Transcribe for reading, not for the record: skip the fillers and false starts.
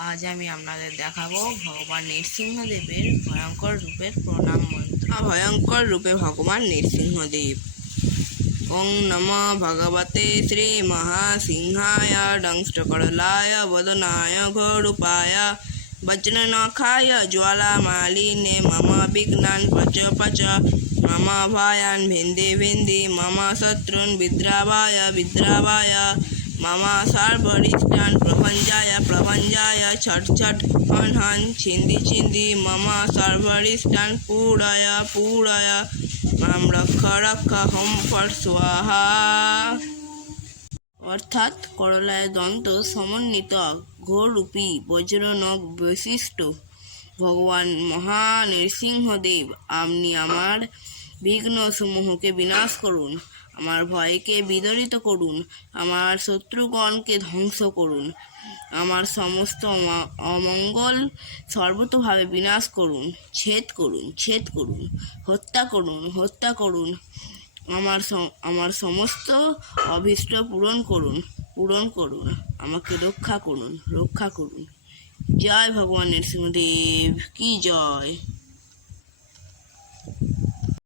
আজ আমি আপনাদের দেখাবো ভগবান নৃসিংহদেবের ভয়ঙ্কর রূপের প্রণাম মন্ত্র। ভয়ঙ্কর রূপে ভগবান নৃসিংহদেব। ওং নমঃ ভগবতে শ্রী মহাসিংহায় দংষ্টকরলায় বদনায় ঘোরূপায় বজ্রনখায় জ্বালামালিনে মম বিঘ্নান পচ পচ মম ভয়ান ভিন্দে ভিন্দে মম শত্রুন বিদ্রাবায় বিদ্রাবায় মম সর্বরিষ্টান প্রভঞ্জায় প্রভঞ্জায় ছট ছট হন হন ছিন্দি ছিন্দি মম সর্বরিষ্টান পূরয় পূরয় মাম রক্ষ রক্ষ হোম ফট স্বাহা। অর্থাৎ করলায় দন্ত সমন্বিত ঘোররূপী বজ্রনখ বৈশিষ্ট্য ভগবান মহা নৃসিংহদেব, আপনি আমার বিঘ্নসমূহকে বিনাশ করুন, আমার ভয়কে বিদরিত করুন, আমার শত্রুগণকে ধ্বংস করুন, আমার সমস্ত অমঙ্গল সর্বতোভাবে বিনাশ করুন, ছেদ করুন, ছেদ করুন, হত্যা করুন, হত্যা করুন, আমার সমস্ত অভীষ্ট পূরণ করুন, পূরণ করুন, আমাকে রক্ষা করুন, রক্ষা করুন। জয় ভগবান নৃসিংহদেব কি জয়।